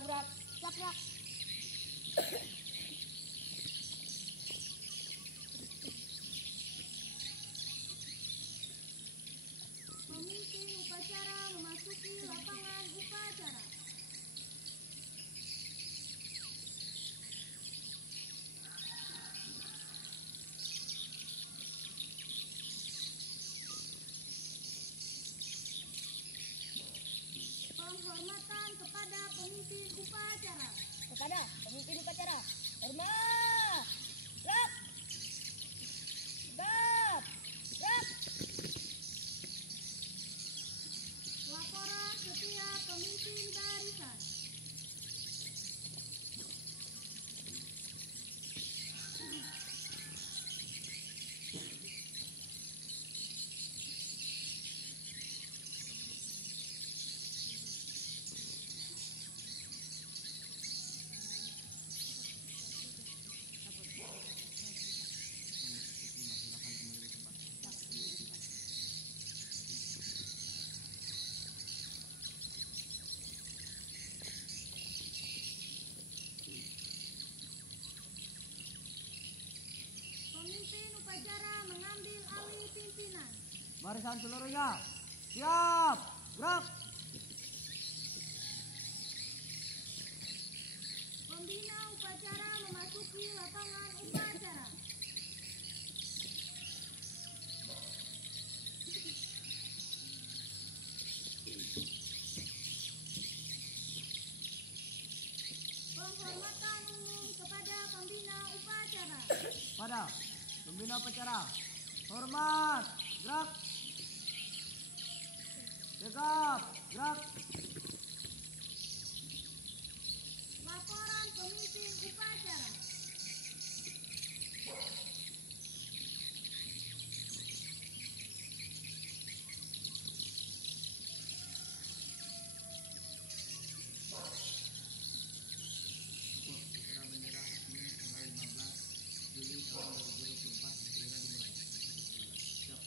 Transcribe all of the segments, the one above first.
tabrak, tabrak. Pemimpin upacara memasuki lapangan upacara. Penghormatan kepada pemimpin upacara. Kepada pemimpin upacara. Hormat. Gerak. Tegap. Gerak. Laporan setiap pemimpin barisan. Pemimpin upacara mengambil alih pimpinan. Barisan seluruhnya, siap, gerak. Pembina upacara memasuki lapangan upacara. Penghormatan umum kepada pembina upacara. Pada pembina upacara, hormat, gerak. Tegap, gerak. Laporan pemimpin upacara. Upacara bendera resmi tanggal 15 Juli tahun 2024 segera dimulai. Siap.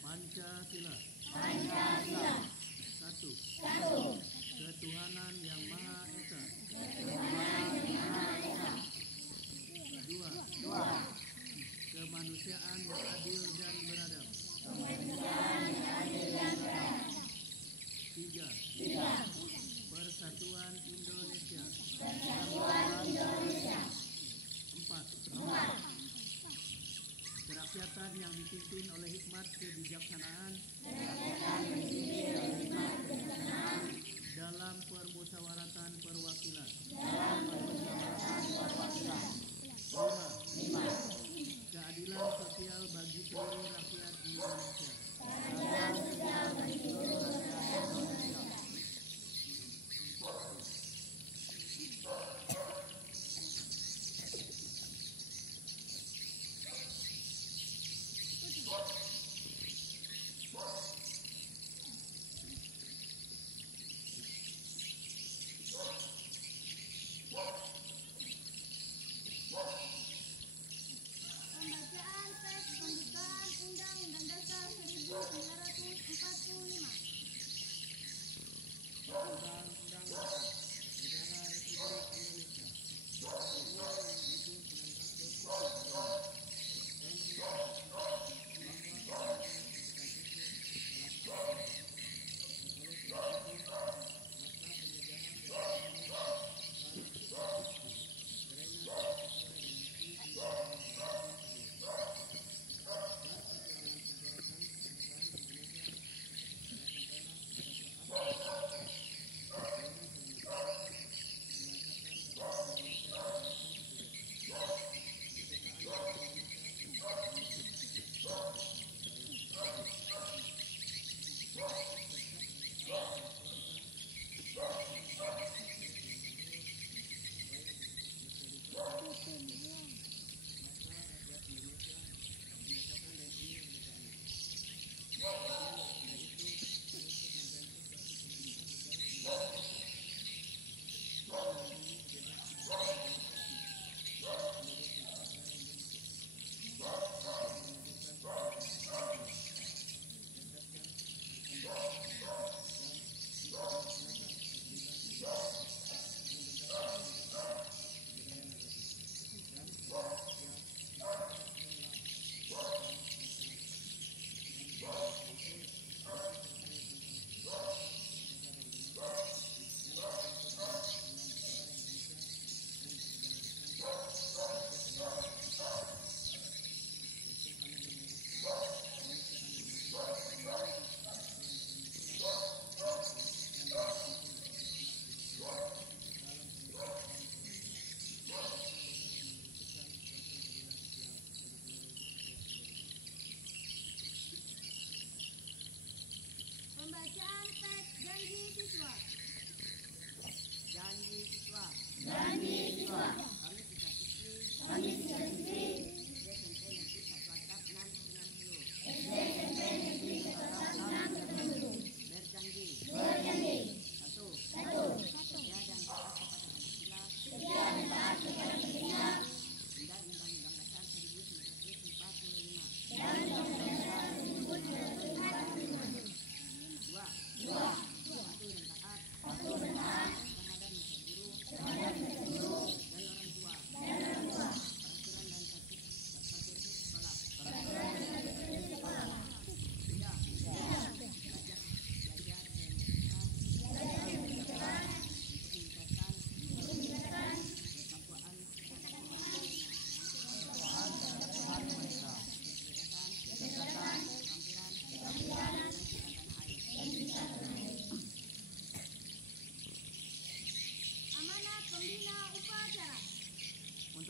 Pancasila. Pancasila. Satu. Satu. Ketuhanan Yang Maha Esa. Dua. Kemanusiaan yang adil dan beradab. Tiga. Persatuan Indonesia. Empat. Kerakyatan yang dipimpin oleh hikmat kebijaksanaan dalam permusyawaratan perwakilan. Lima. Keadilan sosial bagi seluruh rakyat Indonesia. Pembacaan teks pembukaan Undang-Undang Dasar 1945. Undang-Undang Dasar Negara Republik Indonesia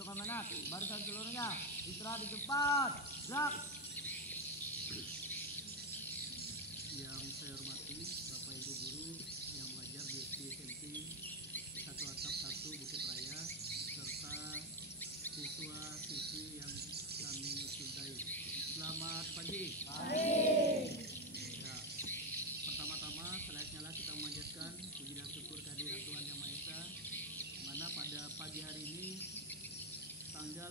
tahun semangat, barisan seluruhnya, istirahat di tempat, gerak. Yang saya hormati Bapak Ibu Guru yang mengajar di SD SMP 1 Atap 1 Bukit Raya serta siswa-siswi yang kami cintai. Selamat pagi. Ya, pertama-tama selayaknya kita memanjatkan puji dan syukur kehadirat Tuhan Yang Maha Esa, di mana pada pagi hari ini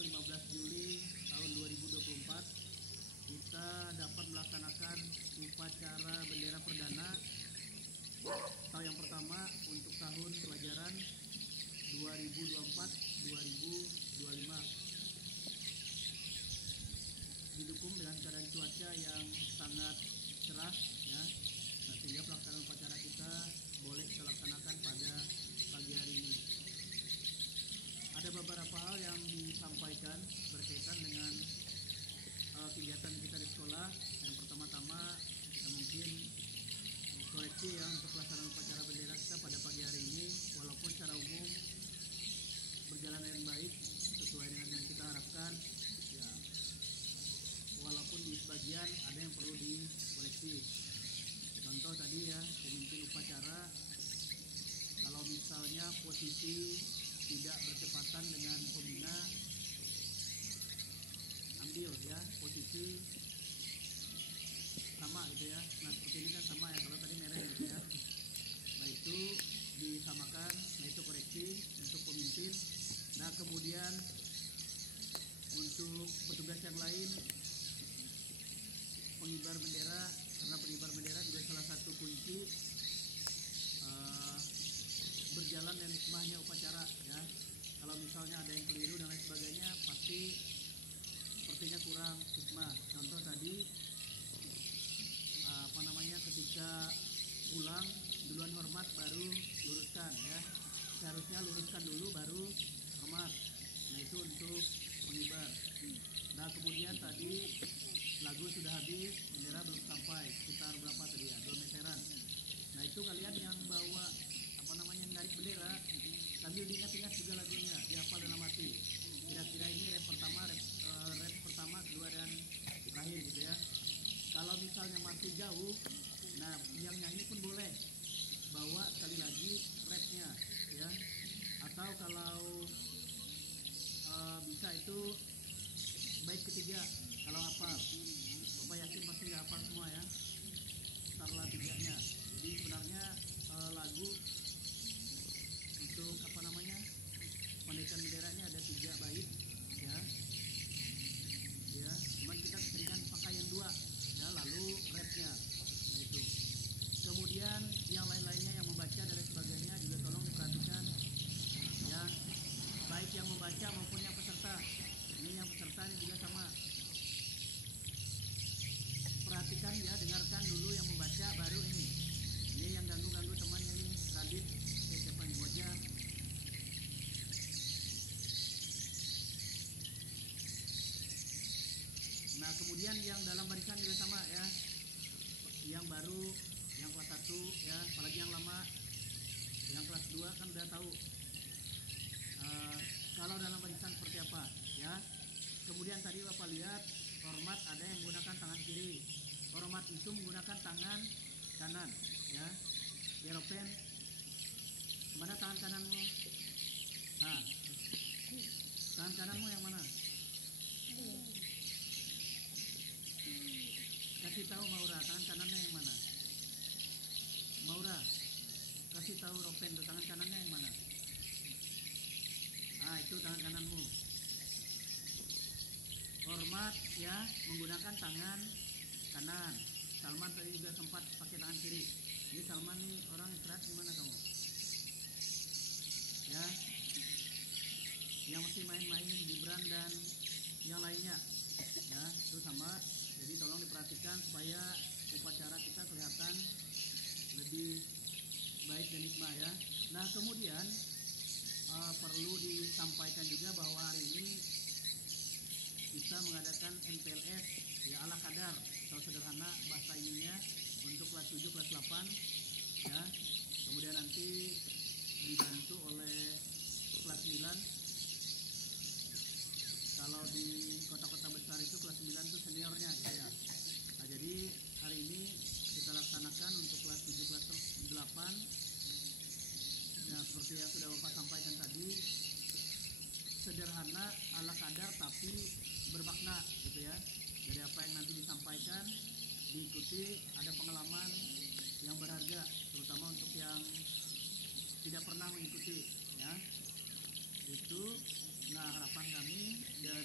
15 Juli tahun 2024 kita dapat melaksanakan upacara bendera perdana atau yang pertama untuk tahun pelajaran 2024-2025, didukung dengan keadaan cuaca yang sangat cerah ya. Nah, sehingga pelaksanaan upacara kita boleh kita laksanakan pada pagi hari ini. Ada beberapa hal yang disampaikan berkaitan dengan kegiatan kita di sekolah. Yang pertama-tama mungkin koreksi ya untuk pelaksanaan upacara bendera kita pada pagi hari ini, walaupun secara umum berjalan dengan baik sesuai dengan yang kita harapkan ya, walaupun di sebagian ada yang perlu dikoreksi. Contoh tadi ya, pemimpin upacara kalau misalnya posisi tidak bertepatan dengan pembina, ambil ya posisi sama gitu ya. Nah seperti ini kan sama ya, kalau tadi merah gitu ya. Nah itu disamakan, nah itu koreksi untuk pemimpin. Nah kemudian untuk petugas yang lain, pengibar bendera, karena pengibar bendera juga salah satu kunci berjalan dan hikmahnya upacara ya. Kalau misalnya ada yang keliru dan lain sebagainya, pasti sepertinya kurang hikmah. Contoh tadi ketika pulang duluan hormat baru luruskan ya. Seharusnya luruskan dulu baru hormat. Nah itu untuk pengibar. Nah kemudian tadi lagu sudah habis, bendera belum sampai, sekitar berapa tadi ya, 2 meteran. Nah itu kalian yang bawa narik bendera sambil diingat-ingat juga lagunya, dihafal dalam hati. Kira-kira ini rap pertama, kedua dan terakhir gitu ya. Kalau misalnya masih jauh, nah yang nyanyi pun boleh bawa sekali lagi rapnya ya. Atau kalau bisa itu bait ketiga kalau hafal. Bapak yakin pasti nggak hafal semua ya. Taruhlah tiganya. Jadi sebenarnya lagu untuk penaikan benderanya ada 3 bait ya. Ya, cuman kita keseringan pakai yang 2 ya, lalu rapnya. Nah itu. Kemudian yang lain-lainnya yang membaca dan lain sebagainya juga tolong diperhatikan ya, baik yang membaca maupun yang peserta. Ini yang peserta ini juga sama. Perhatikan ya, dengarkan dulu yang membaca baru ini. Ini yang ganggu-ganggu temannya nih, Radit, siapa nih, Moja. Nah kemudian yang dalam barisan juga sama ya. Yang baru, yang kelas 1 ya, apalagi yang lama, yang kelas 2 kan udah tahu kalau dalam barisan seperti apa ya. Kemudian tadi Bapak lihat hormat ada yang menggunakan tangan kiri, hormat itu menggunakan tangan kanan ya. Yeropen, mana tangan kananmu? Nah, tangan kananmu yang mana? Kasih tahu Maura, tangan kanannya yang mana? Maura, kasih tahu Ropen, tangan kanannya yang mana? Ah, itu tangan kananmu. Hormat ya, menggunakan tangan kanan. Salman tadi juga sempat pakai tangan kiri. Ini Salman nih orang istirahat, gimana kamu? Ya, yang masih main-main, Gibran dan yang lainnya ya, itu sama. Jadi tolong diperhatikan supaya upacara kita kelihatan lebih baik dan hikmah ya. Nah kemudian perlu disampaikan juga bahwa hari ini kita mengadakan MPLS ya, ala kadar atau sederhana bahasa ininya untuk kelas 7, kelas 8 ya. Kemudian nanti dibantu oleh kelas 9. Kalau di kota-kota besar itu kelas 9 itu seniornya gitu ya. Nah, jadi hari ini kita laksanakan untuk kelas 7, kelas 8. Nah, seperti yang sudah Bapak sampaikan tadi, sederhana ala kadar tapi bermakna gitu ya. Dari apa yang nanti disampaikan, diikuti, ada pengalaman yang berharga, terutama untuk yang tidak pernah mengikuti ya. Itu nah harapan kami dari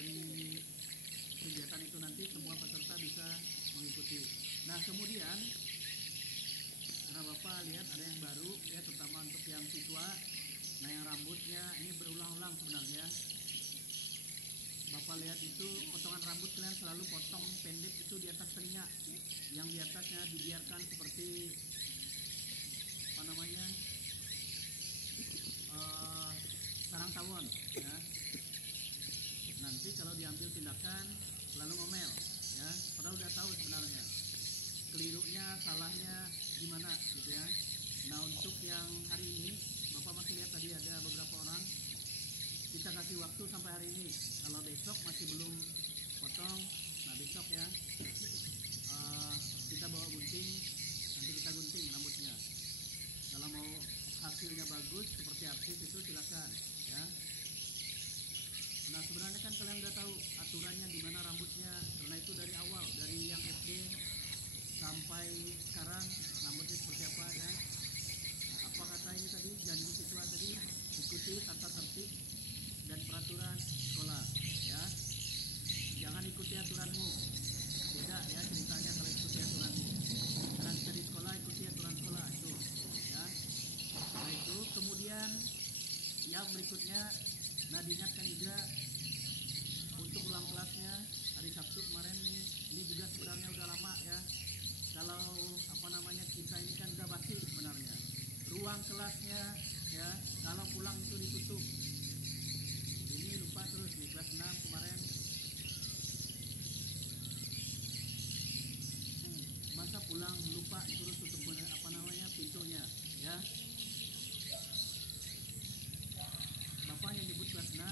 Bapak lihat itu potongan rambut kalian selalu potong pendek itu di atas telinga, yang di atasnya dibiarkan seperti apa namanya sarang tawon ya. Nanti kalau diambil tindakan lalu ngomel ya, padahal udah tahu sebenarnya kelirunya, salahnya di mana gitu ya. Nah untuk yang hari ini Bapak masih lihat tadi ada beberapa orang, kita kasih waktu sampai hari ini. Kalau besok masih belum potong, nah besok ya kita bawa gunting, nanti kita gunting rambutnya. Kalau mau hasilnya bagus seperti artis itu silakan ya. Nah sebenarnya kan kalian udah tahu aturannya di mana rambutnya, karena itu dari awal, dari yang SD sampai sekarang rambutnya seperti apa ya. Apa kata ini tadi, janji siswa tadi, ikuti tata tertib dan peraturan sekolah ya. Jangan ikuti aturanmu, beda ya ceritanya kalau ikuti aturanmu. Karena kita di sekolah ikuti aturan sekolah itu ya. Nah itu kemudian yang berikutnya, nah diingatkan juga untuk ulang kelasnya hari Sabtu kemarin nih, ini juga sebenarnya udah lama ya. Kalau apa namanya kita ini kan udah basi sebenarnya. Ruang kelasnya ya, kalau pulang itu ditutup. Ini lupa terus nih kelas 6 kemarin. Masa pulang lupa terus tutup apa namanya pintunya ya. Bapaknya nyebut kelas 6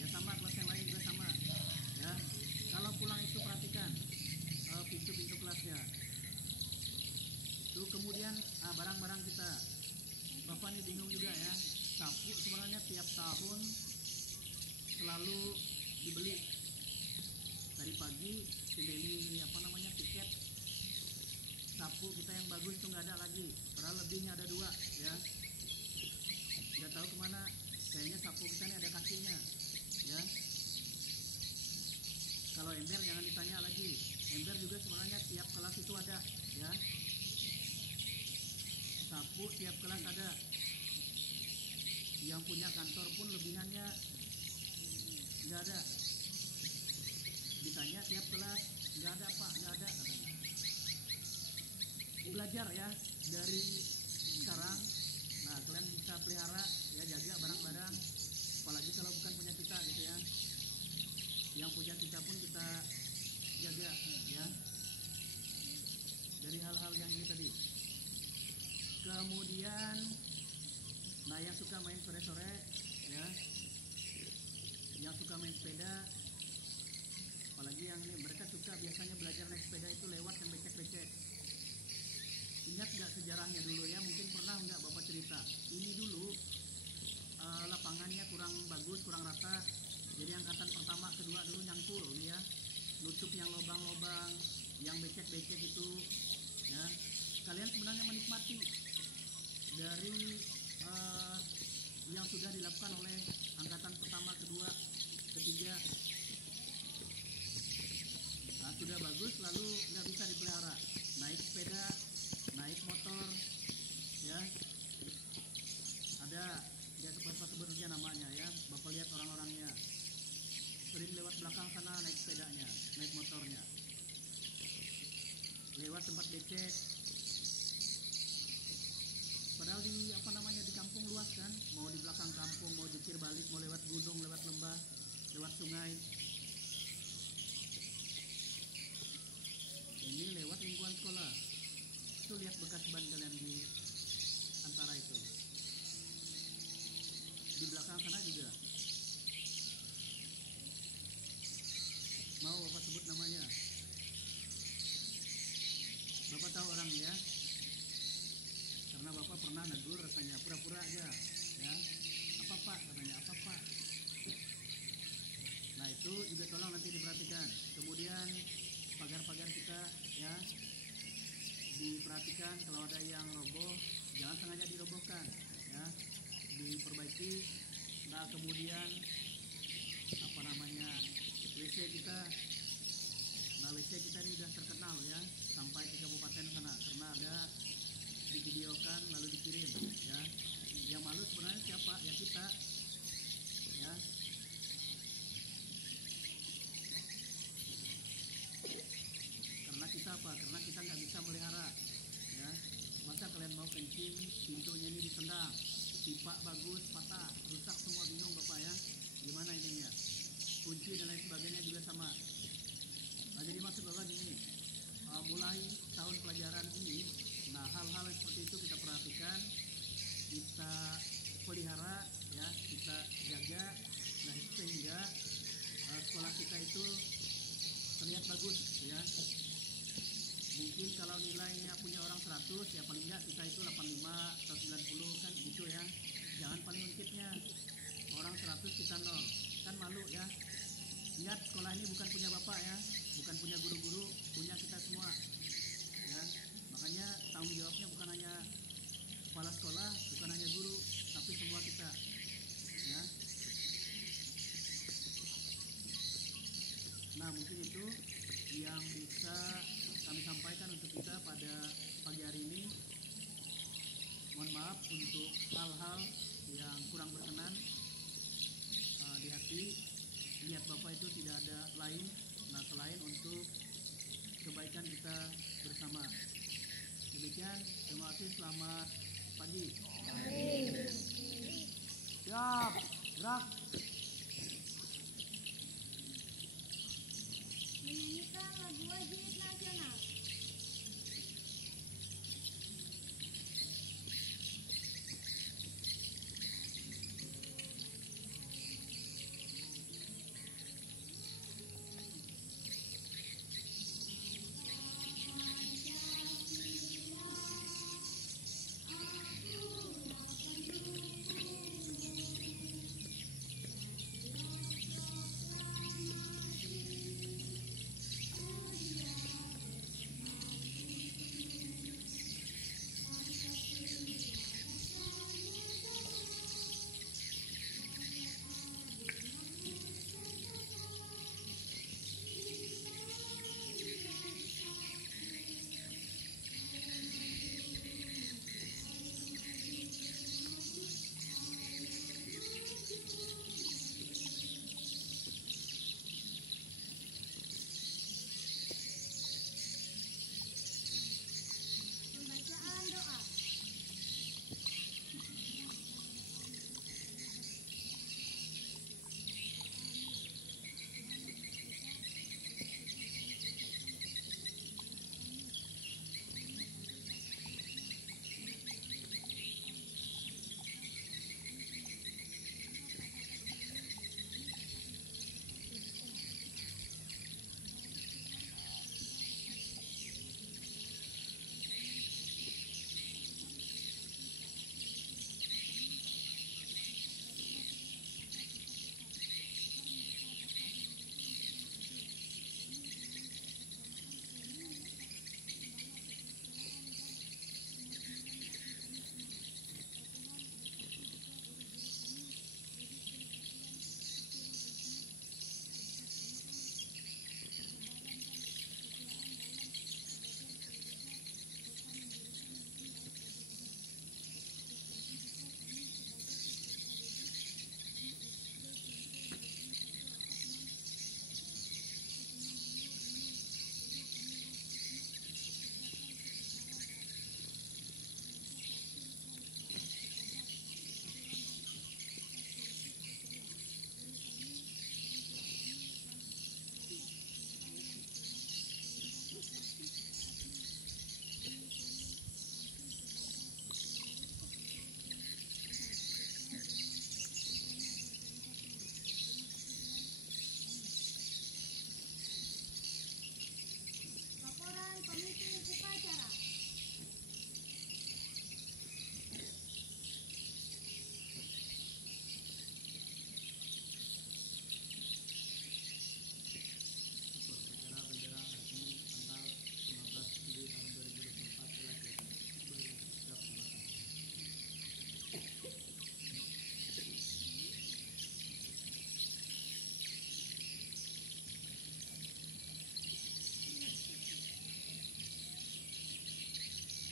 ya, sama kelas yang lain juga sama ya. Kalau pulang itu perhatikan pintu-pintu kelasnya. Tuh kemudian barang-barang kita. Bapak ini bingung juga ya. Sapu sebenarnya tiap tahun selalu dibeli. Tadi pagi dibeli apa namanya tiket sapu kita yang bagus itu nggak ada lagi. Padahal lebihnya ada 2 ya. Nggak tahu kemana. Kayaknya sapu kita ini ada kakinya ya. Kalau ember jangan ditanya lagi. Ember juga sebenarnya tiap kelas itu ada ya. Sapu tiap kelas ada. Yang punya kantor pun lebihannya nggak ada. Ditanya tiap kelas nggak ada Pak, nggak ada katanya. Belajar ya dari sekarang. Nah kalian bisa pelihara ya, jaga barang-barang. Apalagi kalau bukan punya kita gitu ya. Yang punya kita pun kita jaga ya. Dari hal-hal yang ini tadi. Kemudian nah yang suka main sore-sore ya, yang suka main sepeda, apalagi yang ini mereka suka biasanya belajar naik sepeda itu lewat yang becek-becek. Ingat nggak sejarahnya dulu ya, mungkin pernah nggak Bapak cerita ini dulu lapangannya kurang bagus, kurang rata, jadi angkatan pertama kedua dulu nyangkul ya, nutup yang lubang-lubang, yang becek-becek itu ya. Kalian sebenarnya menikmati dari yang sudah dilakukan oleh angkatan pertama, kedua, ketiga. Nah, sudah bagus lalu nggak bisa dipelihara. Naik sepeda, naik motor, ya. Ada ya sebenarnya namanya ya. Bapak lihat orang-orangnya sering lewat belakang sana naik sepedanya, naik motornya. Lewat tempat becek. Padahal di apa namanya di kampung luas kan, mau di belakang kampung, mau jukir balik, mau lewat gunung, lewat lembah, lewat sungai. Ini lewat lingkungan sekolah. Itu lihat bekas ban kalian di antara itu. Di belakang sana juga. Mau Bapak sebut namanya? Bapak tahu orangnya ya? Karena Bapak pernah negur rasanya, pura-pura aja ya. Apa Pak? Katanya apa Pak? Nah itu juga tolong nanti diperhatikan. Kemudian pagar-pagar kita ya diperhatikan, kalau ada yang roboh jangan sengaja dirobohkan ya, diperbaiki. Nah kemudian apa namanya WC kita, nah WC kita ini sudah terkenal ya sampai ke kabupaten sana karena ada divideokan lalu dikirim ya. Yang malu sebenarnya siapa? Ya kita ya. kencing, pintunya ini ditendang, pipa bagus patah, rusak semua, bingung Bapak ya, gimana ininya, kunci dan lain sebagainya juga sama. Nah, jadi maksud Bapak gini, mulai tahun pelajaran ini, nah hal-hal seperti itu kita perhatikan, kita pelihara ya, kita jaga, nah itu sehingga sekolah kita itu terlihat bagus ya. Mungkin kalau nilainya punya orang 100 ya paling enggak kita itu 85 atau 90 kan gitu ya. Jangan paling ungkitnya orang 100 kita 0, kan malu ya. Ingat, sekolah ini bukan punya Bapak ya, bukan punya guru-guru, punya kita semua ya. Makanya tanggung jawabnya bukan hanya kepala sekolah, bukan hanya guru, tapi semua kita ya. Nah, mungkin itu yang bisa kami sampaikan untuk kita pada pagi hari ini. Mohon maaf untuk hal-hal yang kurang berkenan di hati. Niat Bapak itu tidak ada lain, nah selain untuk kebaikan kita bersama. Demikian, terima kasih, selamat pagi. Siap, gerak. Menyanyikan lagu wajib nasional. Pembacaan doa. Laporan pemimpin upacara. Upacara bendera hari ini tanggal 15 Juli tahun 2024 telah dilaksanakan.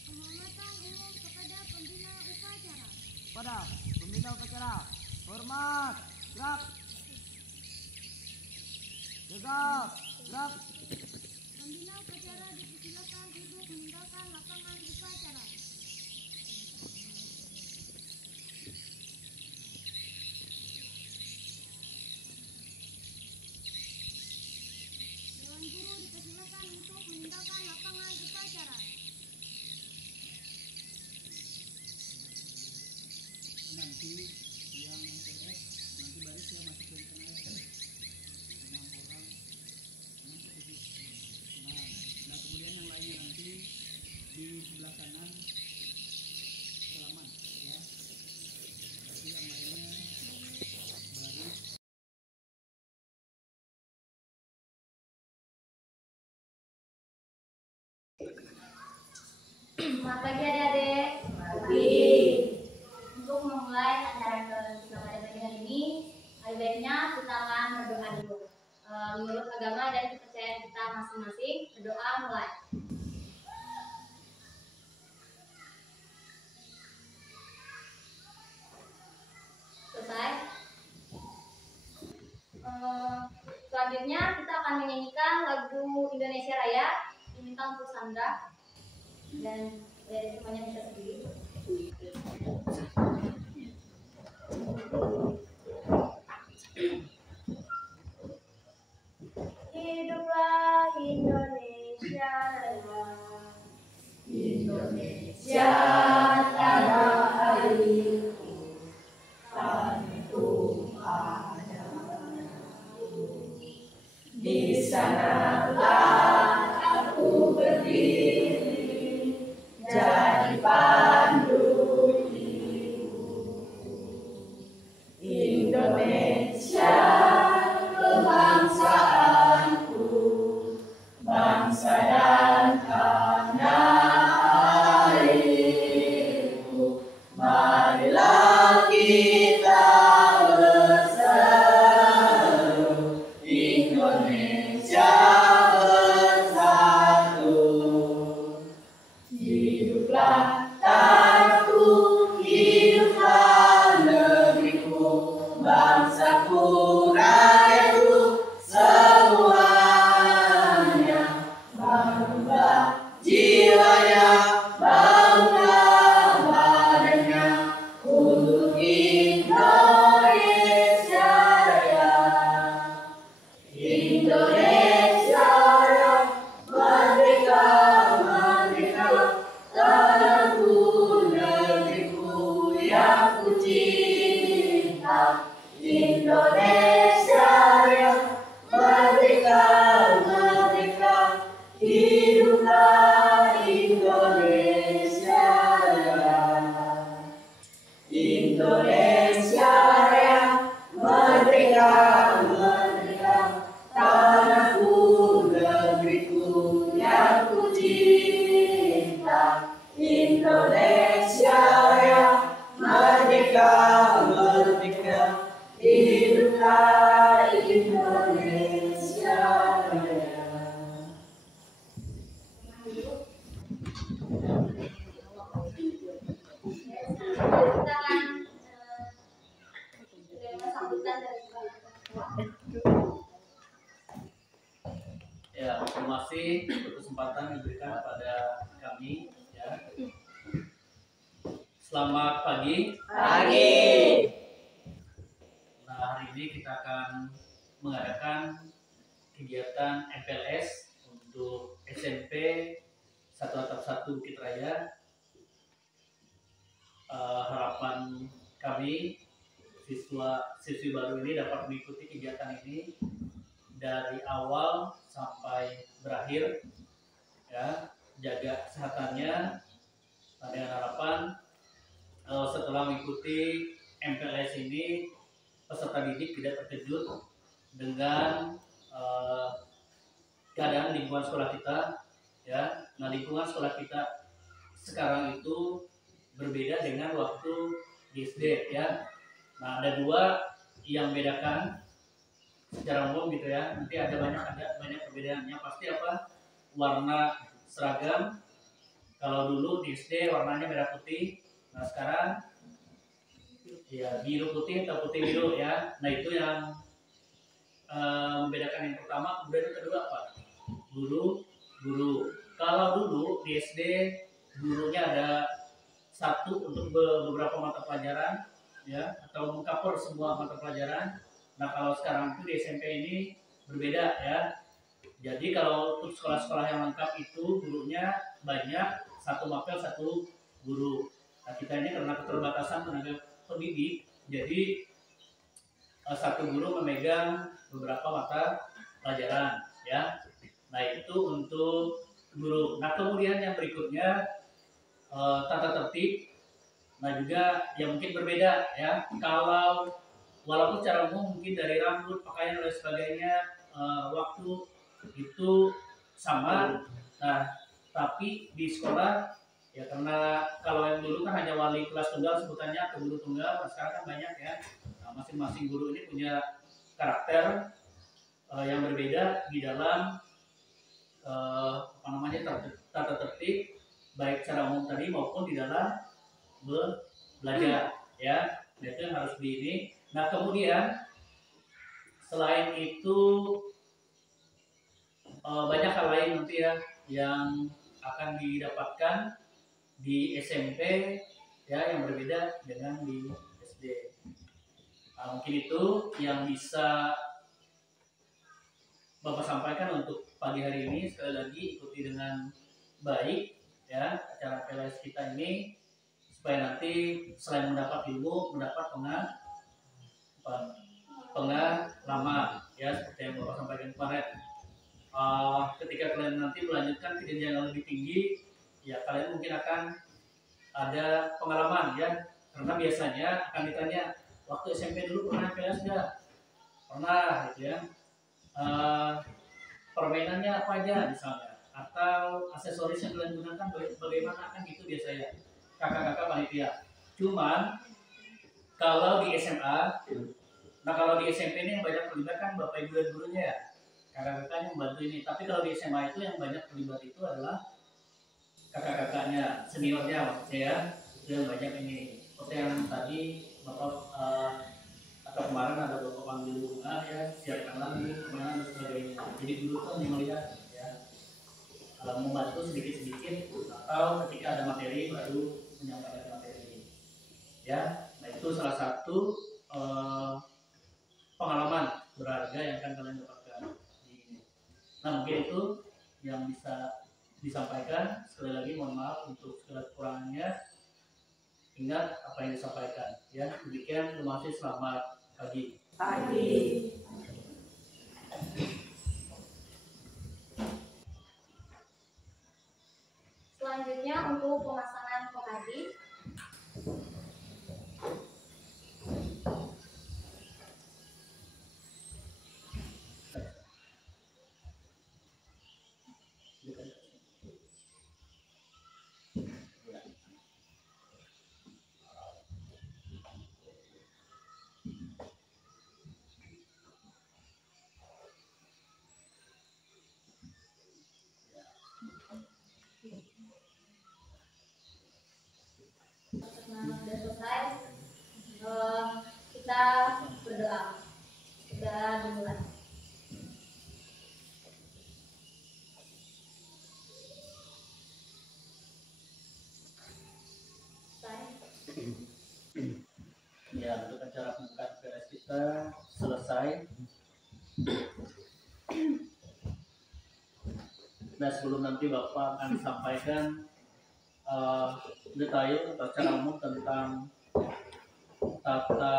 Penghormatan umum kepada pembina upacara. Pada pembina upacara, hormat, gerak. Tegap, gerak. Pembina upacara dipersilakan duduk meninggalkan lapangan upacara. Selamat pagi adik-adik. Untuk memulai acara kita pada pagi hari ini, lebih baiknya kita akan berdoa dulu. Menurut agama dan kepercayaan kita masing-masing, berdoa mulai. Selesai. Selanjutnya kita akan menyanyikan lagu Indonesia Raya diminta untuk Sandra dan semuanya bisa sendiri. Hiduplah Indonesia Raya. Indonesia tanah airku, tanahku di sanalah aku berdiri, jadi pandu Indonesia kebangsaanku, bangsa dan tanah airku. Marilah kita bersatu, Indonesia bersatu. Hiduplah tanahku, hiduplah negeriku, bangsaku, rakyatku, semuanya. Bangunlah jiwanya, bangunlah badannya, untuk Indonesia Raya. Indonesia Raya, merdeka, merdeka, tanahku, negeriku yang ku cinta. Indonesia Raya, merdeka, merdeka, hiduplah Indonesia Raya. Indonesia Raya, merdeka, merdeka, tanahku, negeriku yang ku cinta. Indonesia Raya, merdeka, merdeka, hiduplah Indonesia Raya. Kita akan menerima sambutan dari Ya, terima kasih untuk kesempatan yang diberikan kepada kami. Ya. Selamat pagi. Nah, hari ini kita akan mengadakan kegiatan MPLS untuk SMP 1 Atap 1 Bukit Raya. Harapan kami siswi baru ini dapat mengikuti kegiatan ini dari awal sampai berakhir, ya, jaga kesehatannya. Nah, dengan harapan setelah mengikuti MPLS ini peserta didik tidak terkejut dengan keadaan lingkungan sekolah kita, ya. Nah, lingkungan sekolah kita sekarang itu berbeda dengan waktu di SD, ya. Nah, ada dua yang membedakan secara umum gitu ya. Nanti ada banyak perbedaannya. Pasti apa? Warna seragam. Kalau dulu di SD warnanya merah putih, nah sekarang ya biru putih atau putih biru, ya. Nah, itu yang membedakan yang pertama. Kemudian yang kedua apa? Guru. Kalau dulu di SD gurunya ada satu untuk beberapa mata pelajaran, ya, atau mengcover semua mata pelajaran. Nah, kalau sekarang itu di SMP ini berbeda, ya. Jadi kalau untuk sekolah-sekolah yang lengkap itu gurunya banyak, satu mapel satu guru. Nah, kita ini karena keterbatasan tenaga pendidik, jadi satu guru memegang beberapa mata pelajaran, ya. Nah, itu untuk guru. Nah, kemudian yang berikutnya tata tertib. Nah, juga yang mungkin berbeda, ya. Kalau walaupun secara umum mungkin dari rambut, pakaian dan sebagainya waktu itu sama. Nah, tapi di sekolah Ya karena kalau yang dulu kan hanya wali kelas tunggal sebutannya atau guru tunggal, nah sekarang kan banyak ya. Nah, masing-masing guru ini punya karakter yang berbeda di dalam tata tertib baik secara umum tadi maupun di dalam belajar ya. Nah, itu yang harus di ini. Nah kemudian selain itu banyak hal lain nanti ya yang akan didapatkan di SMP ya yang berbeda dengan di SD. Nah, mungkin itu yang bisa Bapak sampaikan untuk pagi hari ini. Sekali lagi ikuti dengan baik ya acara PLS kita ini supaya nanti selain mendapat ilmu mendapat pengalaman ya seperti yang Bapak sampaikan kemarin. Ketika kalian nanti melanjutkan ke jenjang yang lebih tinggi ya kalian mungkin akan ada pengalaman ya karena biasanya akan ditanya waktu SMP dulu pernah PLS nggak? Pernah gitu ya. Permainannya apa aja misalnya atau aksesoris yang kalian gunakan bagaimana kan gitu biasanya kakak-kakak panitia. Cuman kalau di SMA, nah kalau di SMP ini yang banyak terlibat kan bapak ibu dan gurunya ya, kakak-kakaknya membantu ini. Tapi kalau di SMA itu yang banyak terlibat itu adalah kakak-kakaknya, seniornya maksudnya ya, itu yang banyak ini. Seperti yang tadi bapak atau kemarin ada bapak panggil bunga ya, siapkan lagi kemana dan sebagainya. Jadi dulu tuh hanya melihat ya, membantu sedikit-sedikit atau ketika ada materi baru menyampaikan materi. Ya, nah itu salah satu pengalaman berharga yang akan kalian dapatkan di ini. Nah mungkin itu yang bisa disampaikan. Sekali lagi mohon maaf untuk segala kekurangannya. Ingat apa yang disampaikan ya. Demikian, terima kasih, selamat pagi. Selanjutnya untuk pemasangan pengadi. Sudah selesai, kita berdoa. Sudah dimulai. Ya, untuk acara pembukaan PLS kita selesai. Nah sebelum nanti Bapak akan sampaikan detail atau secara umum tentang tata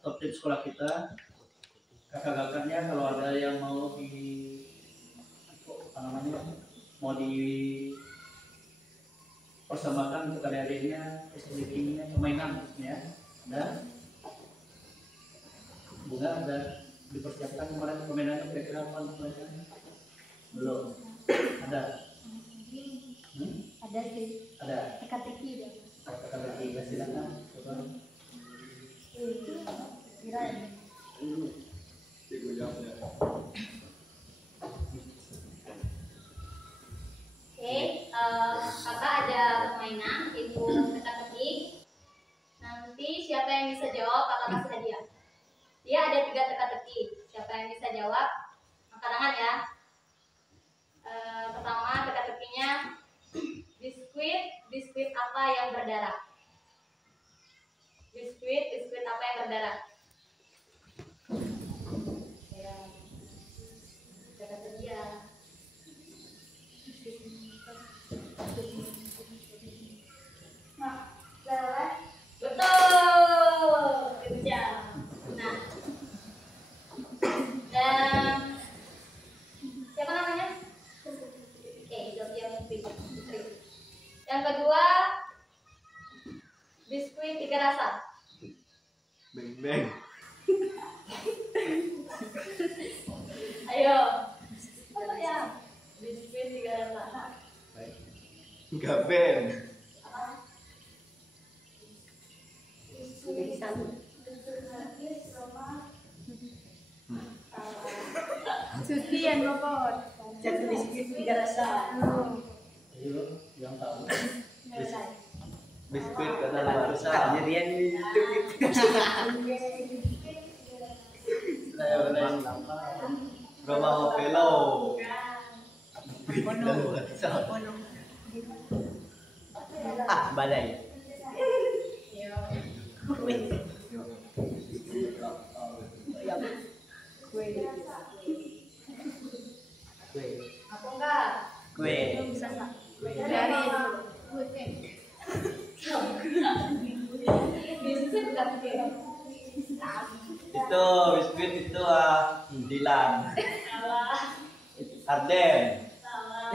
tertib sekolah kita, kakak-kakaknya kalau ada yang mau mau dipersembahkan untuk adik-adiknya, SDK-nya, permainan ya, dan bunga ada dipersiapkan kemarin permainannya kira-kira apa untuk mereka? Belum ada. Ada sih. Ada. Teka-teki ya. Teka-teki, ya silakan. Kira kakak ada permainan itu teka-teki. Nanti siapa yang bisa jawab kakak kasih hadiah. Dia ada 3 teka-teki. Siapa yang bisa jawab angkat tangan ya. Pertama teka-tekinya biskuit apa yang berdarah? Biskuit apa yang berdarah? Ya, teka-teki ya. Betul, kerja. Nah, dan siapa namanya? Yang kedua, biskuit 3 rasa. Beng. Ayo, apa ya? Biskuit 3 rasa. Enggak ben. Susian bapak. Satu biskuit 3 rasa. Ayo, yang tahu. Biskuit kata lu rasa. Jadian Saya benar. Roma Velo. balai. Apa enggak? Kue. Dari Biskuit bukan kue. Itu biskuit itu Dilan. Salah. Arden. Salah.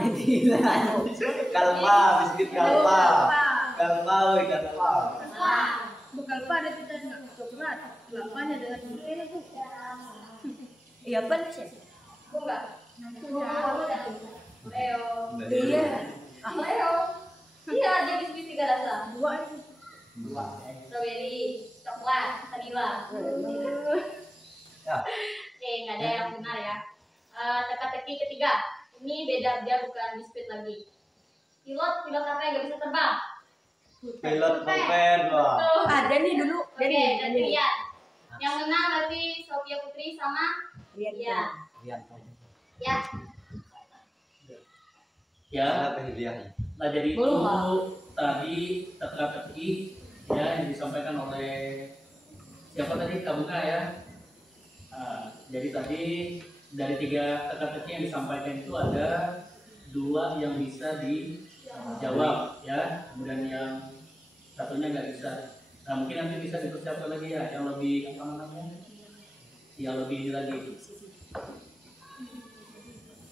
Kalma, biskuit Kalma. Kalma, woi Kalma. Salah. bukan pada tidak nggak coklat. Kelapanya dengan mungkin itu. Iya apa sih? Enggak. Leo. Iya. Leo. Iya, dia biskuit 3 rasa. Dua itu. Strawberry, coklat, vanilla. Ya. Oke, nggak ada yang benar ya. Teka-teki ketiga. Ini beda, dia bukan biskuit lagi. Pilot apa yang nggak bisa terbang? Pilot pulpen, wah. Tuh. Ada nih dulu. Oke, dan Rian. Yang menang berarti Sophia Putri sama Rian. Ya. Ya. Apa dia? Nah jadi itu Belum, tadi teka-teki ya yang disampaikan oleh siapa tadi Kak Bunga ya. Jadi tadi dari 3 teka-teki yang disampaikan itu ada 2 yang bisa dijawab ya, kemudian yang satunya nggak bisa. Nah mungkin nanti bisa dipersiapkan lagi ya yang lebih apa namanya, yang lebih lagi.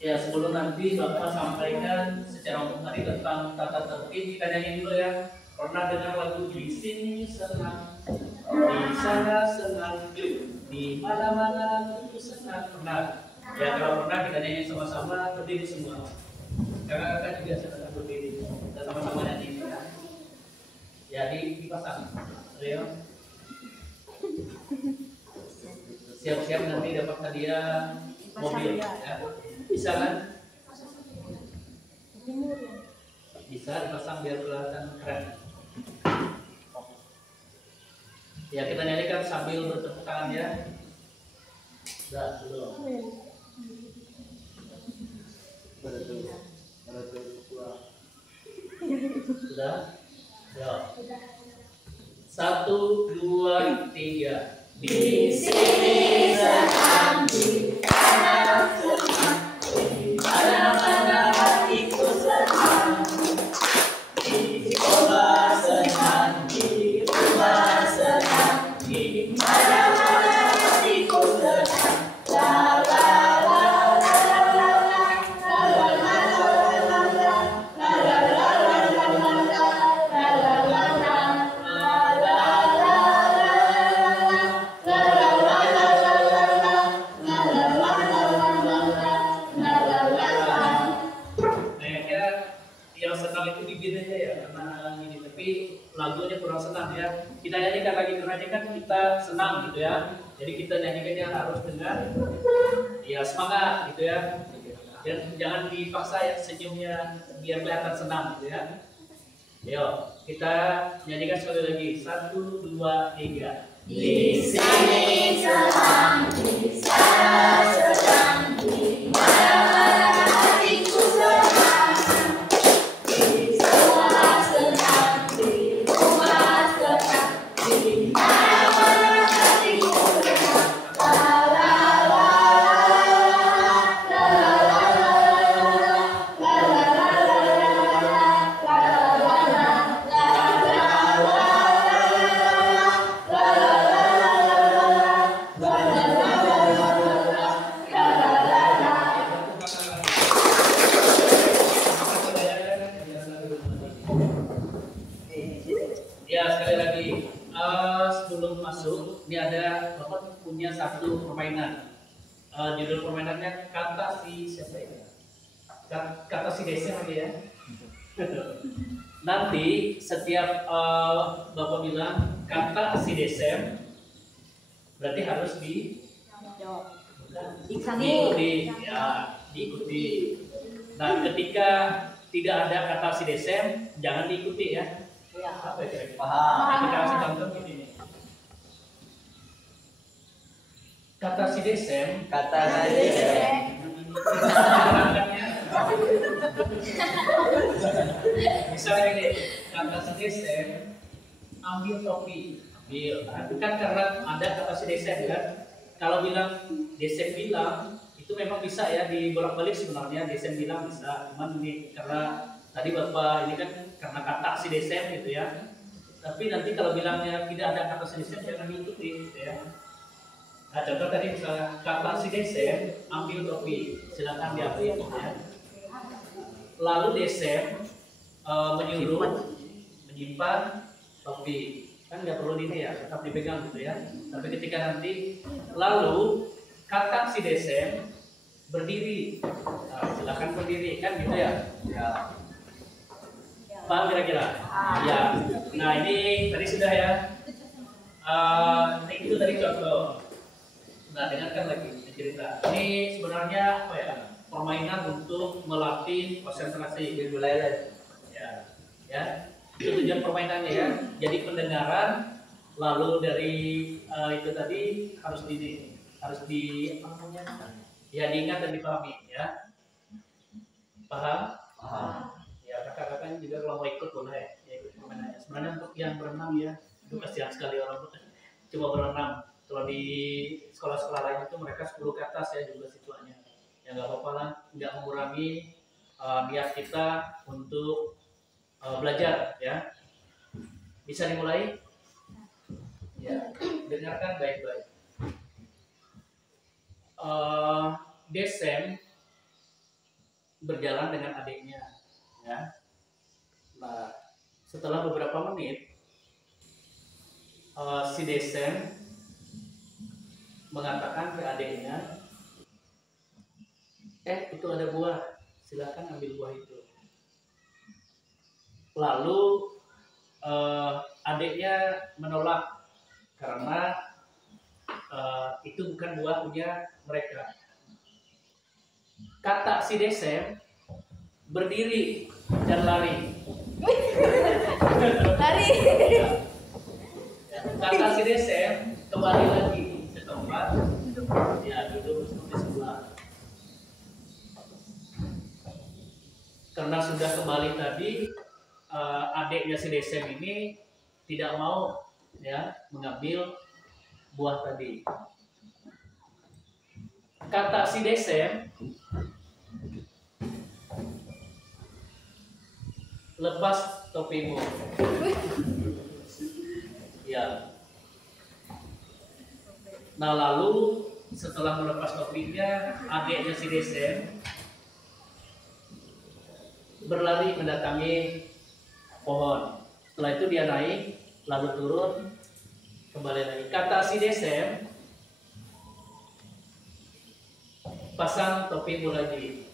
Ya sebelum nanti Bapak sampaikan secara umum tadi tentang tata tertib, kita nyanyi dulu ya. Pernah dengar lagu di sini senang, di sana senang, di mana-mana itu senang. Pernah? Ya kalau pernah kita nyanyi sama-sama, berdiri semua. Kakak-kakak juga sedang berdiri, kita sama-sama nyanyi. Ya dipasang, Rio. Siap-siap nanti dapat hadiah mobil. Ya. Bisa kan? Bisa dipasang biar kelihatan keren. Ya kita nyanyikan sambil bertepuk tangan ya. Sudah, belum. Sudah? Ya. 1, 2, 3. Di sini senang, di mana-mana hatiku senang, di sekolah senang, di rumah senang, di mana-mana hatiku senang. La la la la la la la la la la yang senang itu bikin aja ya karena ini, tapi lagunya kurang senang ya. Kita nyanyikan lagi karena ini kan kita senang gitu ya. Jadi kita nyanyikannya harus dengan ya semangat gitu ya. Dan jangan dipaksa ya senyumnya biar kelihatan senang gitu ya. Ayo kita nyanyikan sekali lagi. 1, 2, 3. Di sini senang, di sana senang, di mana-mana hatiku senang. Ya sekali lagi sebelum masuk ini ada Bapak punya satu permainan. Judul permainannya kata si siapa ya? Kata si Desem aja ya. Nanti setiap Bapak bilang kata si Desem berarti harus dijawab. diikuti, ya, diikuti. Nah, ketika tidak ada kata si desem, jangan diikuti ya. Apa ya kira-kira? Paham. Kita kasih contoh gini nih. Kata si desem, Kata saya. misalnya ini kata si desem, ambil topi, ambil. Nah, itu kan karena ada kata si desem kan. Kalau bilang desem bilang, itu memang bisa ya dibolak-balik sebenarnya. Desem bilang bisa, cuman ini karena tadi bapak ini kan karena kata si desem gitu ya. Tapi nanti kalau bilangnya tidak ada kata si desem jangan diikuti gitu ya. Nah, contoh tadi misalnya kata si desem ambil topi, silakan diambil ya. Lalu desem menyuruh menyimpan topi, kan nggak perlu ini ya, tetap dipegang gitu ya. Tapi ketika nanti lalu kata si desem berdiri, nah, silakan berdiri kan gitu ya. Ya. Paham kira-kira? Ya. Nah ini tadi sudah ya. Ini itu tadi contoh. Nah dengarkan lagi cerita. Ini sebenarnya apa ya? Permainan untuk melatih konsentrasi. Ya, ya. Itu tujuan permainannya ya. Jadi pendengaran, lalu dari itu tadi harus di apa namanya? Ya diingat dan dipahami ya. Paham? Paham. Ya kakak-kakaknya juga kalau mau ikut boleh ya ikut permainannya. Sebenarnya untuk yang berenang ya, itu kasihan sekali orang cuma berenang. Kalau di sekolah-sekolah lain itu mereka 10 ke atas ya juga siswanya. Ya nggak apa-apa lah, nggak mengurangi niat kita untuk belajar ya. Bisa dimulai? Ya, dengarkan baik-baik. Desem berjalan dengan adiknya ya. Nah, setelah beberapa menit si Desem mengatakan ke adiknya, itu ada buah, silakan ambil buah itu. Lalu adiknya menolak karena itu bukan buah punya mereka. Kata si Desem berdiri dan lari. Lari. Kata si Desem kembali lagi ke tempat, ya duduk seperti semula. Karena sudah kembali tadi, adiknya si Desem ini tidak mau ya mengambil buah tadi. Kata si Desem, lepas topimu. Ya. Nah lalu setelah melepas topinya, adiknya si Desem berlari mendatangi pohon. Setelah itu dia naik, lalu turun, kembali lagi. Kata si Desem, pasang topimu lagi.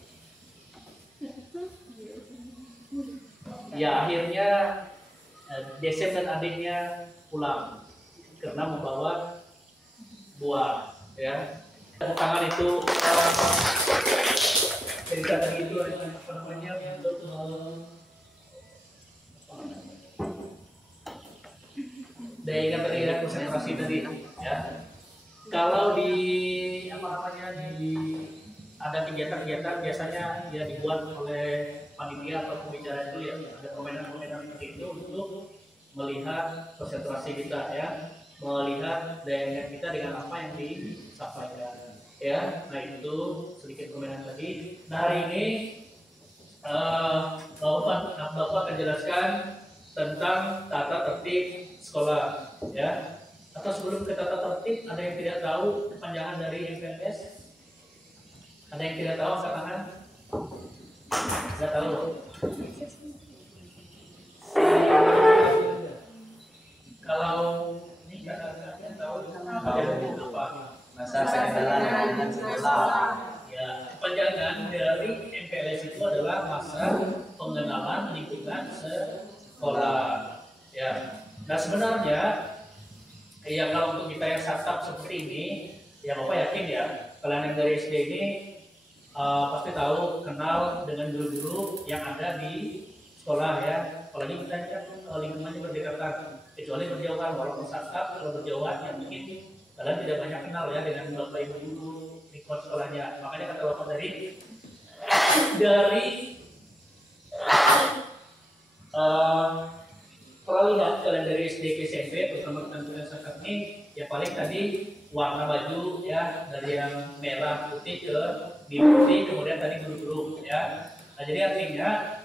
Ya akhirnya Desem dan adiknya pulang karena membawa buah ya. Tangan itu cerita tadi itu apa namanya daya ingat tadi ya, konsentrasi tadi ya. Kalau di apa namanya di ada kegiatan-kegiatan biasanya ya dibuat oleh panitia atau pembicara itu ya, ada permainan-permainan seperti itu untuk melihat konsentrasi kita ya, melihat daya ingat kita dengan apa yang disampaikan ya. Nah itu sedikit permainan tadi. Nah hari ini Bapak akan jelaskan tentang tata tertib sekolah ya. Atau sebelum ke tata tertib, ada yang tidak tahu kepanjangan dari MPLS? Ada yang tidak tahu angkat tangan? Tidak tahu. Kalau ini kakak-kakaknya tahu apa? Masa pengenalan dengan sekolah. Ya, kepanjangan dari MPLS itu adalah masa pengenalan lingkungan sekolah. Ya. Nah sebenarnya ya kalau untuk kita yang startup seperti ini, ya Bapak yakin ya kalian yang dari SD ini pasti tahu kenal dengan guru-guru yang ada di sekolah ya. Apalagi kita kan lingkungannya berdekatan, kecuali berjauhan. Walaupun saat kalau berjauhan ya mungkin kalian tidak banyak kenal ya dengan bapak ibu guru di sekolahnya. Makanya kata bapak dari peralihan kalian dari SD ke SMP terutama ketentuan saat ini ya paling tadi warna baju ya dari yang merah putih ke biru putih, kemudian tadi guru-guru ya. Nah, jadi artinya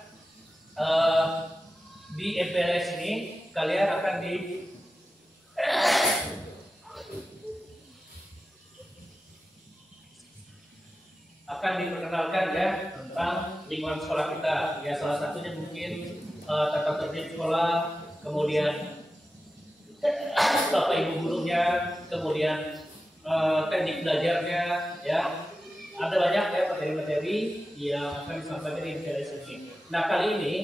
di MPLS ini kalian akan diperkenalkan ya tentang lingkungan sekolah kita ya, salah satunya mungkin tata tertib sekolah, kemudian bapak ibu gurunya, kemudian teknik belajarnya ya, ada banyak ya materi-materi yang akan disampaikan di MPLS ini. Nah kali ini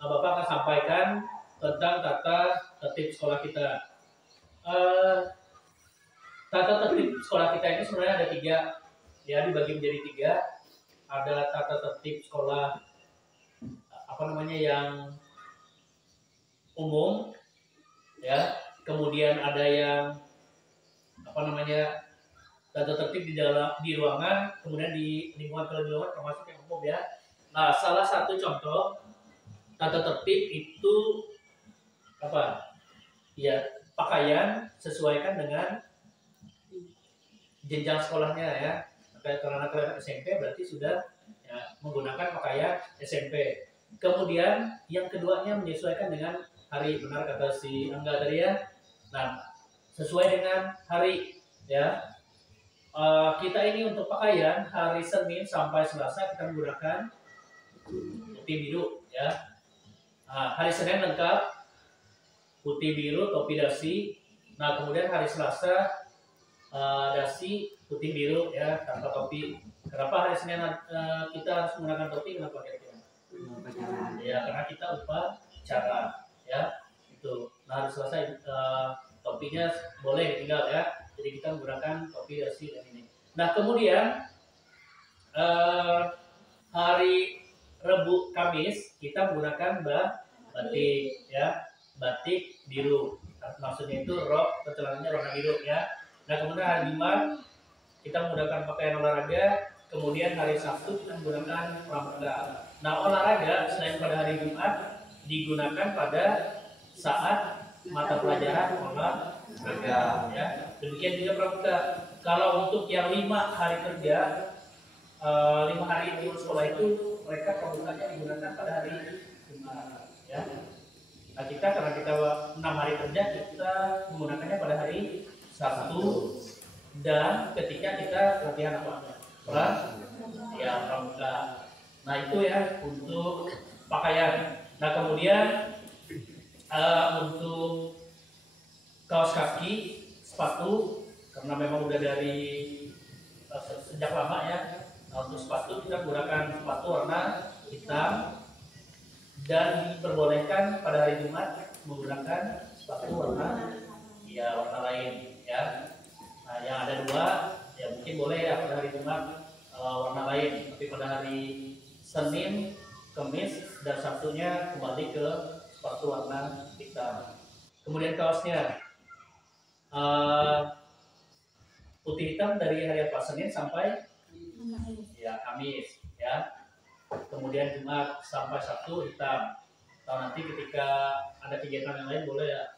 Bapak akan sampaikan tentang tata tertib sekolah kita. Tata tertib sekolah kita ini sebenarnya ada 3 ya, dibagi menjadi 3. Ada tata tertib sekolah yang umum ya, kemudian ada yang tata tertib di ruangan, kemudian di lingkungan keluarga termasuk yang umum ya. Nah, salah satu contoh tata tertib itu ya, pakaian sesuaikan dengan jenjang sekolahnya ya. Karena kalian SMP berarti sudah ya, menggunakan pakaian SMP. Kemudian yang keduanya menyesuaikan dengan hari, benar kata si Angga tadi ya. Nah, sesuai dengan hari ya. Kita ini untuk pakaian hari Senin sampai Selasa kita menggunakan putih biru ya. Hari Senin lengkap putih biru topi dasi. Nah, kemudian hari Selasa dasi putih biru ya tanpa topi. Kenapa hari Senin kita harus menggunakan topi? Kenapa kira-kira? Ya karena kita upacara ya itu. Nah, hari Selasa topinya boleh tinggal ya. Jadi kita menggunakan topi dasi dan ini. Nah, kemudian hari Rebu Kamis kita menggunakan batik ya, batik biru. Maksudnya itu rok atau celananya warna biru ya. Nah, kemudian hari Jumat kita menggunakan pakaian olahraga. Kemudian hari Sabtu kita menggunakan pramuka. Nah, olahraga selain pada hari Jumat digunakan pada saat mata pelajaran olahraga ya. Demikian juga pramuka. Kalau untuk yang 5 hari kerja, 5 hari libur sekolah itu mereka pramukanya digunakan pada hari Jumat ya. Nah, kita karena kita 6 hari kerja, kita menggunakannya pada hari Sabtu dan ketika kita latihan pramuka. Nah, itu ya untuk pakaian. Nah, kemudian untuk kaos kaki, sepatu, karena memang udah dari sejak lama ya. Nah, untuk sepatu kita gunakan sepatu warna hitam dan diperbolehkan pada hari Jumat menggunakan sepatu warna lain ya. Nah, yang ada 2 ya mungkin boleh ya pada hari Jumat warna lain, tapi pada hari Senin, Kamis dan Sabtunya kembali ke sepatu warna hitam. Kemudian kaosnya putih hitam dari hari apa? Senin sampai ya Kamis ya. Kemudian Jumat sampai Sabtu hitam. Atau nanti ketika ada kegiatan yang lain boleh ya.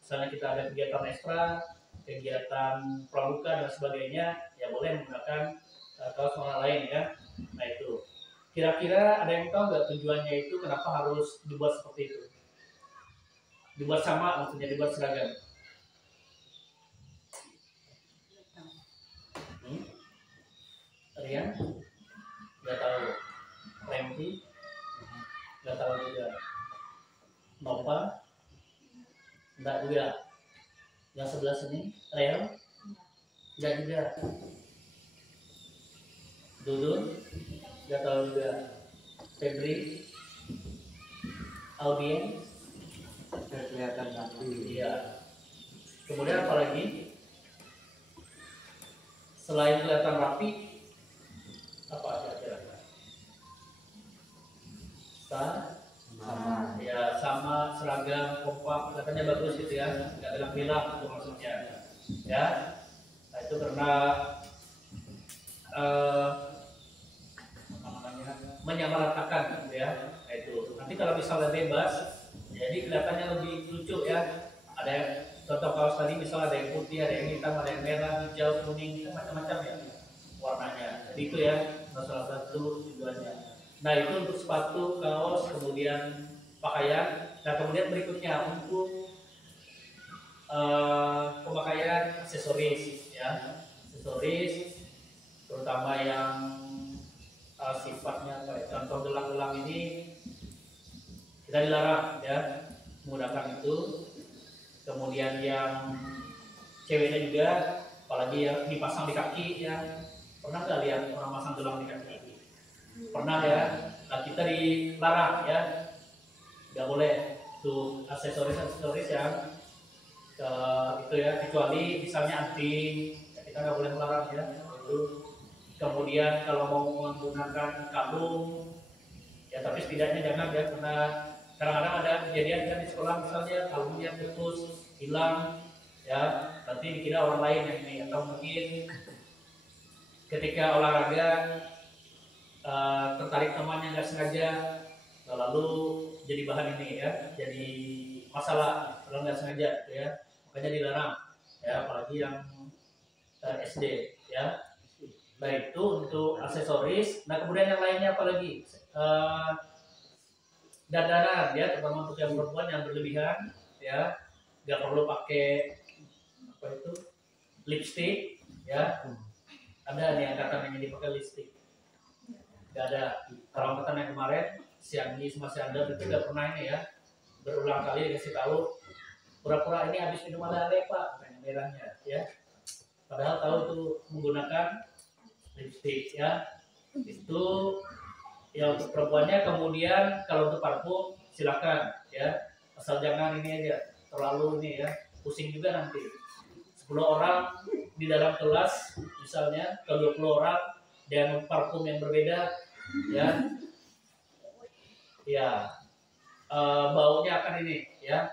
Misalnya kita ada kegiatan ekstra, kegiatan pramuka dan sebagainya, ya boleh menggunakan kaos warna lain ya. Nah, itu. Kira-kira ada yang tahu nggak tujuannya itu kenapa harus dibuat seperti itu? Dibuat sama, maksudnya dibuat seragam. Rian? Nggak tahu. Remki? Nggak tahu juga. Nova? Nggak juga. Yang sebelah sini? Rel? Nggak juga. Dudun? Nggak tahu juga. Febri? Audien? Kelihatan nanti. Iya. Kemudian apa lagi? selain kelihatan rapi, apa kira-kira? Ya sama, seragam, kompak, katanya bagus gitu ya, nggak bilang-bilang itu maksudnya. Ya, nah, itu karena menyamaratakan gitu ya. Nah, itu nanti kalau misalnya bebas, jadi kelihatannya lebih lucu ya. Ada yang, contoh kaos tadi misalnya ada yang putih, ada yang hitam, ada yang merah, hijau, kuning, macam-macam ya warnanya. Jadi itu ya salah satu tujuannya. Nah itu untuk sepatu, kaos, kemudian pakaian. Nah kemudian berikutnya untuk pemakaian aksesoris ya, aksesoris terutama yang sifatnya kayak contoh gelang-gelang ini kita dilarang ya menggunakan itu. Kemudian yang ceweknya juga, apalagi yang dipasang di kaki ya, pernah nggak lihat orang pasang gelang di kaki? Pernah ya. Nah kita dilarang ya, nggak boleh tuh aksesoris yang itu ya, kecuali misalnya anting ya, kita nggak boleh melarang ya itu. Kemudian kalau mau menggunakan kalung ya, tapi setidaknya jangan ya, karena kadang-kadang ada kejadian kan di sekolah misalnya kalungnya putus, hilang ya, nanti dikira orang lain yang ini, atau mungkin ketika olahraga tertarik temannya nggak sengaja, lalu jadi bahan ini ya, jadi masalah kalau nggak sengaja ya, makanya dilarang ya, apalagi yang SD ya. Nah itu untuk aksesoris. Nah kemudian yang lainnya apalagi dandanan ya, terutama untuk yang perempuan yang berlebihan ya, nggak perlu pakai apa itu lipstick ya. Ada nih angkatan yang dipakai lipstick, nggak ada. Kalau angkatan yang kemarin si Andi sama si Anda itu nggak pernah ini ya, berulang kali dikasih tahu pura-pura ini habis minum ale pak, kayak merahnya ya, padahal tahu itu menggunakan lipstick ya. Itu ya untuk perempuannya. Kemudian kalau untuk parfum silakan ya, asal jangan ini aja terlalu ini ya, pusing juga nanti. 10 orang di dalam kelas misalnya, ke 20 orang dengan parfum yang berbeda ya, ya baunya akan ini ya.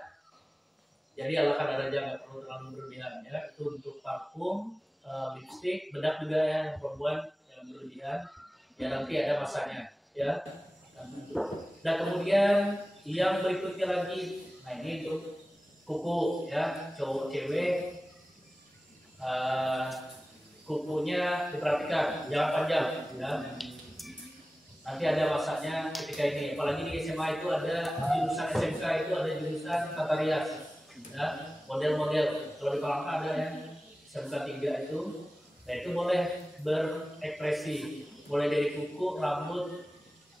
Jadi ala kadar aja, nggak perlu terlalu berlebihan ya. Itu untuk parfum, lipstick, bedak juga ya, yang perempuan yang berlebihan ya, nanti ada masanya ya. Nah kemudian yang berikutnya lagi, nah ini untuk kuku ya, cowok cewek, kukunya diperhatikan jangan panjang ya. Nanti ada masanya ketika ini, apalagi di SMA itu ada jurusan, SMK itu ada jurusan tata rias ya, model-model. Kalau di Palangka ada yang SMK 3 itu, nah itu boleh berekspresi, mulai dari kuku, rambut,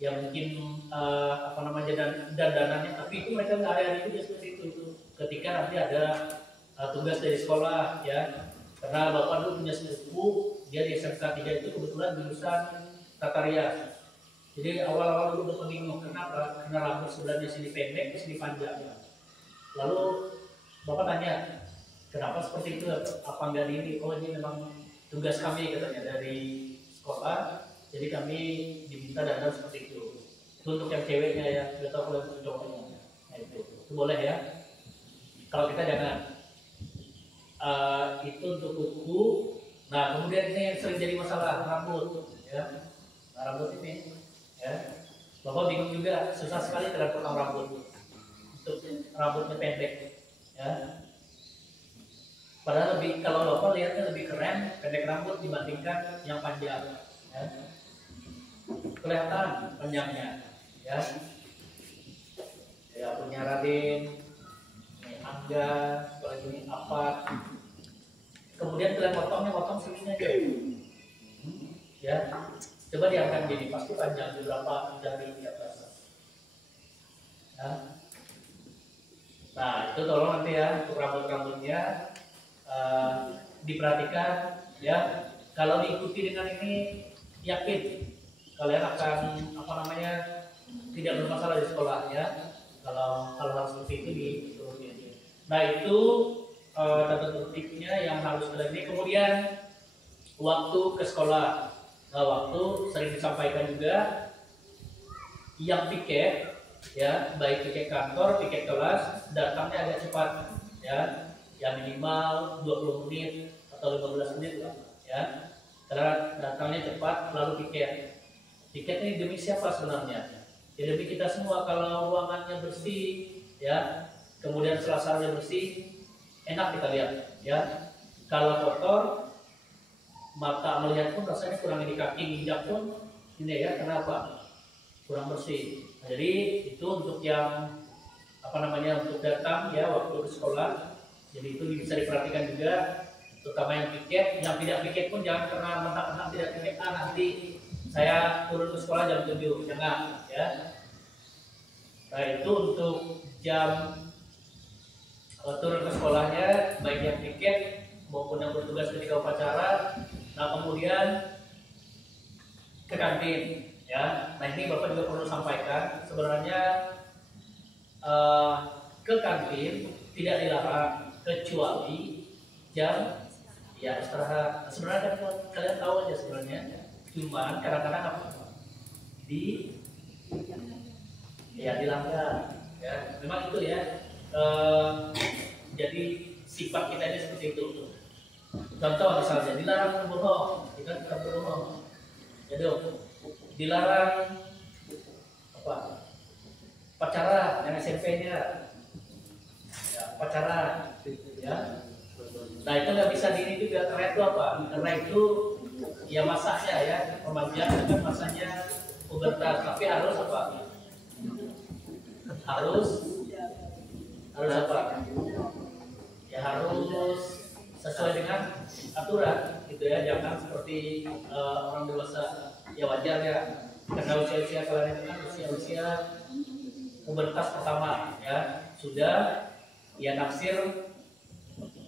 yang mungkin apa namanya dandanannya, tapi itu mereka nggak ada juga seperti itu. Ketika nanti ada tugas dari sekolah ya, karena bapak dulu punya sepupu, dia di SMK 3 itu kebetulan jurusan tata rias. Jadi awal-awal dulu bapak bingung kenapa, karena rambut sebenarnya sini pendek, sini panjang. Lalu bapak tanya, kenapa seperti itu? Apa nggak ini? Oh ini memang tugas kami katanya dari sekolah. Jadi kami diminta dandan seperti itu. Itu untuk yang ceweknya ya, nggak tahu kalau untuk cowoknya. Nah itu boleh ya. Kalau kita jangan. Itu untuk kuku. Nah kemudian ini yang sering jadi masalah, rambut ya. Nah, rambut ini ya, bapak bingung juga, susah sekali terhadap potong rambut. Untuk rambutnya pendek ya. Padahal lebih, kalau bapak lihatnya lebih keren pendek rambut dibandingkan yang panjang ya. Kelihatan panjangnya ya. Ya punya Raden, ini Angga, apalagi ini apa. Kemudian kalian potong segini aja ya. Coba diangkat gini, pasti panjang berapa jari di atas ya. Nah itu tolong nanti ya, untuk rambut-rambutnya diperhatikan ya. Kalau diikuti dengan ini, yakin kalian akan apa namanya tidak bermasalah di sekolah ya. Kalau hal-hal seperti itu diturutin. Nah itu tata tertibnya yang harus ada ini. Kemudian waktu ke sekolah. Nah, waktu sering disampaikan juga yang piket ya, baik piket kantor, piket kelas, datangnya agak cepat ya, ya minimal 20 menit atau 15 menit lah ya, karena datangnya cepat lalu piket. Piket ini demi siapa sebenarnya? Ya demi kita semua. Kalau ruangannya bersih ya, kemudian selasarnya bersih, enak kita lihat ya. Kalau kotor, mata melihat pun rasanya kurang, ini kaki injak pun ini ya, kenapa? Kurang bersih. Nah, jadi itu untuk yang untuk datang ya waktu ke sekolah. Jadi itu bisa diperhatikan juga, terutama yang piket. Yang tidak piket pun jangan karena mentang-mentang tidak piket, nanti saya turun ke sekolah jam 7, jangan ya. Nah, itu untuk jam turun ke sekolahnya, baik yang piket maupun yang bertugas ketika upacara. Nah, kemudian ke kantin ya. Nah, ini Bapak juga perlu sampaikan, sebenarnya ke kantin tidak dilarang kecuali jam ya istirahat. Nah, sebenarnya kalian tahu aja sebenarnya, cuman kadang-kadang apa dilanggar ya. Memang itu ya, jadi sifat kita ini seperti itu. Contoh misalnya dilarang berbohong, kita tidak berbohong. Jadi dilarang pacaran yang SMP-nya ya, pacaran ya. Nah, itu nggak bisa diri juga, karena itu apa? Karena itu ya masanya ya, remaja kan masanya pubertas, tapi harus apa? Harus apa? Ya harus sesuai dengan aturan gitu ya, jangan seperti orang dewasa. Ya wajar ya, karena usia-usia kalian itu kan usia-usia pubertas pertama ya, sudah ya naksir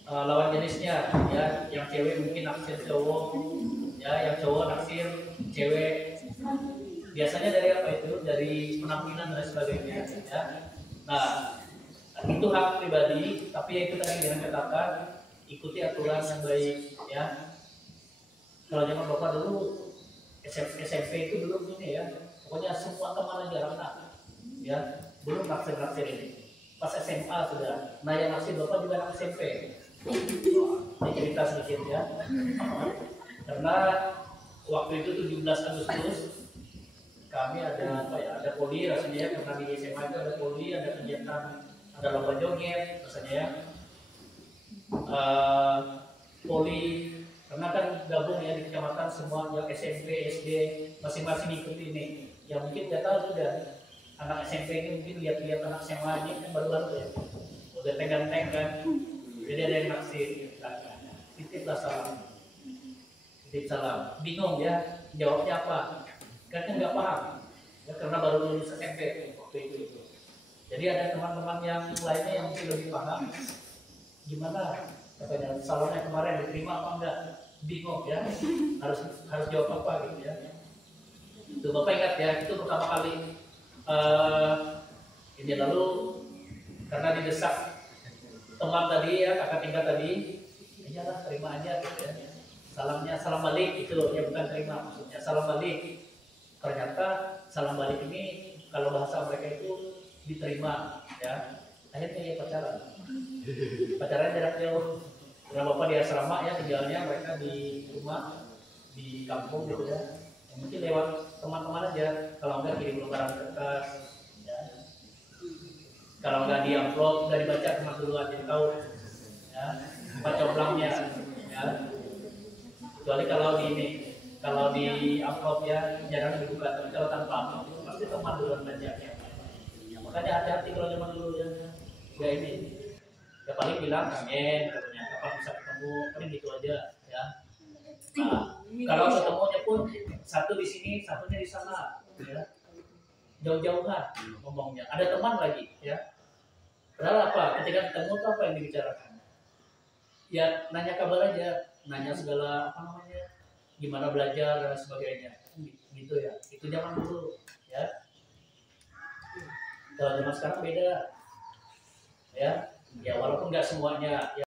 lawan jenisnya ya, yang cewek mungkin naksir cowok ya, yang cowok naksir cewek. Biasanya dari apa itu? Dari penampilan dan sebagainya ya. Nah, itu hak pribadi, tapi ya itu tadi dengan katakan ikuti aturan yang baik ya. Kalau zaman Bapak dulu SMP itu belum ini ya, pokoknya semua teman aja rata ya, belum naksir ini. Pas SMA sudah. Nah, yang naksir Bapak juga anak SMP. Ini cerita sedikit ya, karena waktu itu 17 Agustus kami ada ada poli rasanya ya, karena di SMA itu ada poli, ada kegiatan, ada lomba joget rasanya ya. Poli karena kan gabung ya di kecamatan semua, yang SMP, SD masing-masing ikut ini. Yang mungkin tidak tahu sudah, anak SMP ini mungkin lihat-lihat anak SMA ini kan baru-baru ya, udah ganteng kan, jadi ada yang naksir. Titiplah salam, titip salam, bingung ya jawabnya apa, kan nggak paham ya, karena baru lulus SMP waktu itu. Jadi ada teman-teman yang lainnya yang mungkin lebih paham, gimana katanya salonnya kemarin diterima apa enggak, bingung ya, harus jawab apa gitu ya. Itu Bapak ingat ya, itu pertama kali ini. Lalu karena didesak teman tadi ya, kakak tingkat tadi, iyalah terima aja gitu ya, salamnya salam balik itu ya, bukan terima, maksudnya salam balik. Ternyata salam balik ini kalau bahasa mereka itu diterima ya. Akhirnya ya pacaran jarak jauh. Karena Bapak di asrama ya, tinggalnya mereka di rumah di kampung gitu ya. Mungkin lewat teman-teman aja, kalau enggak kirim lembaran kertas ya. Kalau enggak di amplop, enggak dibaca teman duluan, jadi tahu ya apa coblangnya ya. Kecuali kalau di ini, kalau di amplop ya jarang dibuka, tapi kalau tanpa amplop itu pasti teman duluan baca ya. Makanya hati-hati kalau zaman dulu ya, enggak ini ya, paling bilang kangen katanya, kapan bisa ketemu, paling gitu aja ya. Nah, kalau ketemunya pun satu di sini, satunya di sana ya, jauh-jauhan ngomongnya, ada teman lagi ya. Padahal apa, ketika ketemu tuh apa yang dibicarakan ya, nanya kabar aja, nanya segala gimana belajar dan sebagainya gitu ya. Itu zaman dulu ya. Kalau zaman sekarang beda ya, ya walaupun nggak semuanya ya.